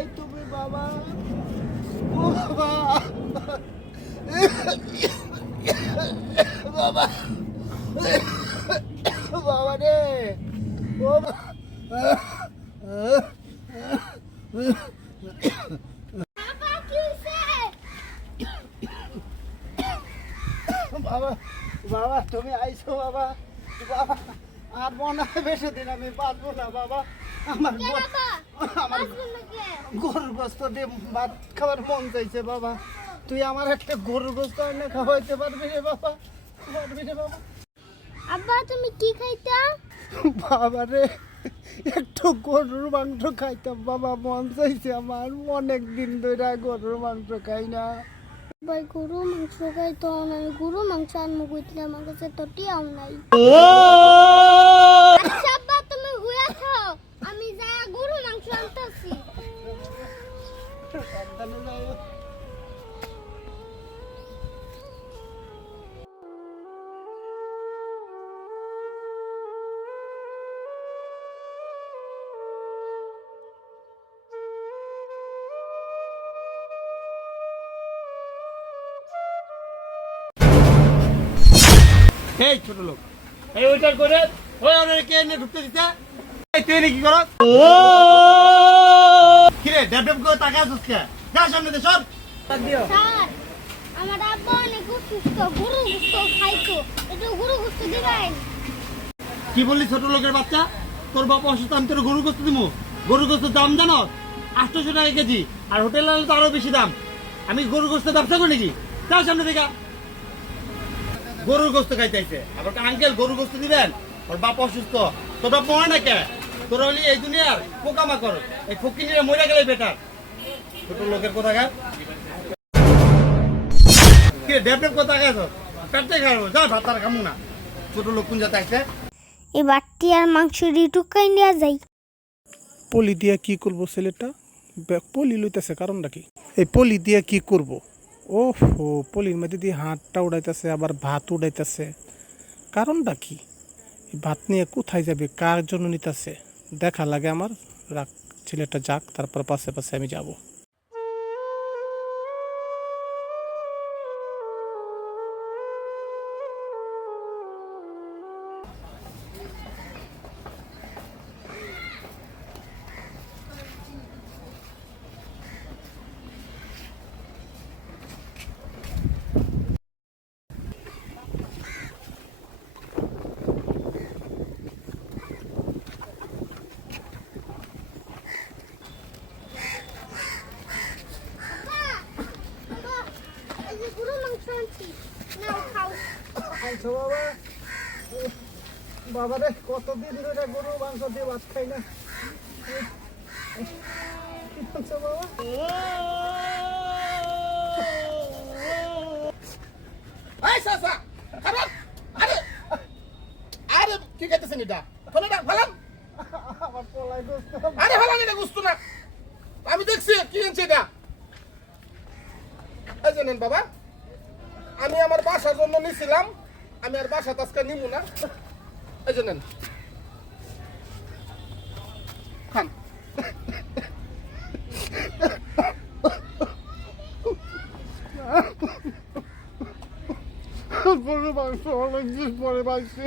কই তুমি বাবা? ও বাবা, বাবা, বাবা রে, ও বাবা, বাবা তুমি আইছো বাবা? বাবা আর মনে হয় বেশি দিন আমি বাঁচবো না বাবা। আমার আমার গরুর গোস্ত দিয়ে ভাত খাবার মন চাইছে বাবা। তুই আমার একটা গরুর গোস্ত এনে খাওয়াইতে পারবি রে বাবা? পারবি রে বাবা? আব্বা তুমি কি খাইতা? বাবা রে, একটু গরুর মাংস খাইতাম বাবা, মন চাইছে আমার। অনেক দিন ধরে গরুর মাংস খাই না। ভাই গরু মাংস খাইতো না, গরু মাংস আনবো কইছিলাম, আমার কাছে তো টিয়াও নাই। আচ্ছা আব্বা তুমি হুয়া খাও, আমি যা গরু মাংস আনতাছি। এই ছোট লোক, এই ওইটার করে ওই ওরে কে এনে ঢুকতে দিতে? এই তুই কি করছ? কি রে ড্যাব ড্যাব করে তাকাস কে? যা সামনে দে, সর। দিও স্যার, আমার আব্বা অনেক অসুস্থ, গরু গোস্ত খাইতো, একটু গরু গোস্ত দিবেন? কি বললি ছোট লোকের বাচ্চা? তোর বাবা অসুস্থ, আমি তোর গরুর গোস্ত দিমু? গরুর গোস্তের দাম জানো 800 টাকা কেজি, আর হোটেলে তো আরো বেশি দাম। আমি গরুর গোস্তের ব্যবসা করি নাকি? যা সামনে দেখা। গরুর গোস্ত খাইতে আবার আঙ্কেল গরুর গোস্ত দিবেন? ওর বাপ অসুস্থ, তোর বাপ মরে না কে? তোর হলি এই দুনিয়ার পোকামাকড়, এই ফকিনিরা মরে গেলে বেটার। ছোট লোকের কথা গা কি ডেপ কথা গেছো? পেটে খাবো, যা ভাত আর খামু না। ছোট লোক কোন জাতে আছে? এই বাটি আর মাংস রিটুকাই নিয়ে যাই। পলি দিয়া কি করব ছেলেটা? পলি লইতেছে কারণটা কি? এই পলি দিয়া কি করব? ওহো, পলির মধ্যে দিয়ে হাতটা উড়াইতেছে, আবার ভাত উড়াইতেছে, কারণটা কি? এই ভাত নিয়ে কোথায় যাবে, কার জন্য নিতেছে? দেখা লাগে আমার। রাখ, ছেলেটা যাক, তারপর পাশে পাশে আমি যাব। এই যে গরু মাংস আনছি, নাও খাও। আইছো বাবা? বাবা রে, কতদিন ধরে গরু মাংস দিয়ে ভাত খাই না। কি বলছো বাবা? এই সাসা খারাপ। আরে আরে কি খাইতেছেন এটা? ফোন এটা ফালান। আমার পোলাই গোস্ত। আরে ফালান, এটা গুস্তু না। আমি দেখছি কি আনছে এটা। এই যে নেন বাবা, আমি আমার বাসার জন্য নিছিলাম, আমি আর বাসা আজকে নিব না। এই যে নেন, খান। গরু মাংস অনেকদিন পরে পাইছি।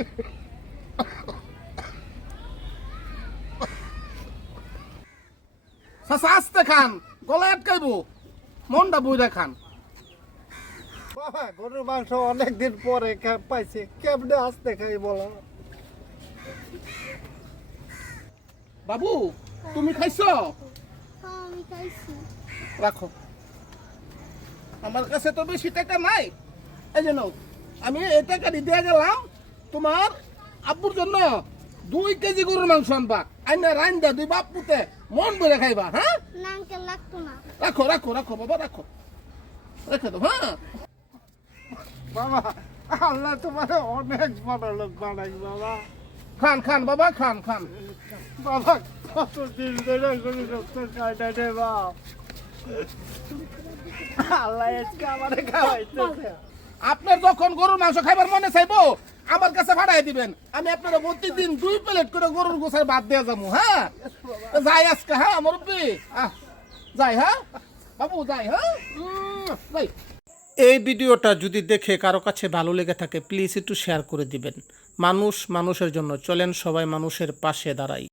সাসা আস্তে খান, গলায় আটকাইবো, মনটা বইরা খান। বাবা গরুর মাংস অনেকদিন পরে পাইছি, কেমনে আসতে খাই বলো? বাবু তুমি খাইছো? হ্যাঁ আমি খাইছি। রাখো, আমার কাছে তো বেশি টাকা নাই। এই যে নাও, আমি এই টাকা দিয়ে গেলাম তোমার আব্বুর জন্য 2 কেজি গরুর মাংস আনবা, আইনা রান্দা 2 বাপ পুতে মন ভরে খাইবা। হ্যাঁ না আঙ্কেল লাগতো না। রাখো রাখো রাখো বাবা, রাখো, রেখে দাও। হ্যাঁ বাবা আল্লাহ তোমার অনেক বড় লোক বানাই বাবা। খান খান বাবা, খান খান। বাবা কতদিন ধরে গরু গোস্ত খাই না রে বাপ। আল্লাহ আজকে আমারে খাওয়াইতেছে। আপনার যখন গরুর মাংস খাইবার মনে চাইবো আমার কাছে ভাড়াই দিবেন, আমি আপনার প্রতিদিন 2 প্লেট করে গরুর গোছের ভাত দিয়ে যাবো। হ্যাঁ যাই আজকে। হ্যাঁ মুরব্বি, যাই হ্যাঁ বাবু যাই হ্যাঁ যাই। এই ভিডিওটা যদি দেখে কারো কাছে ভালো লেগে থাকে প্লিজ একটু শেয়ার করে দিবেন। মানুষ মানুষের জন্য, চলেন সবাই মানুষের পাশে দাঁড়াই।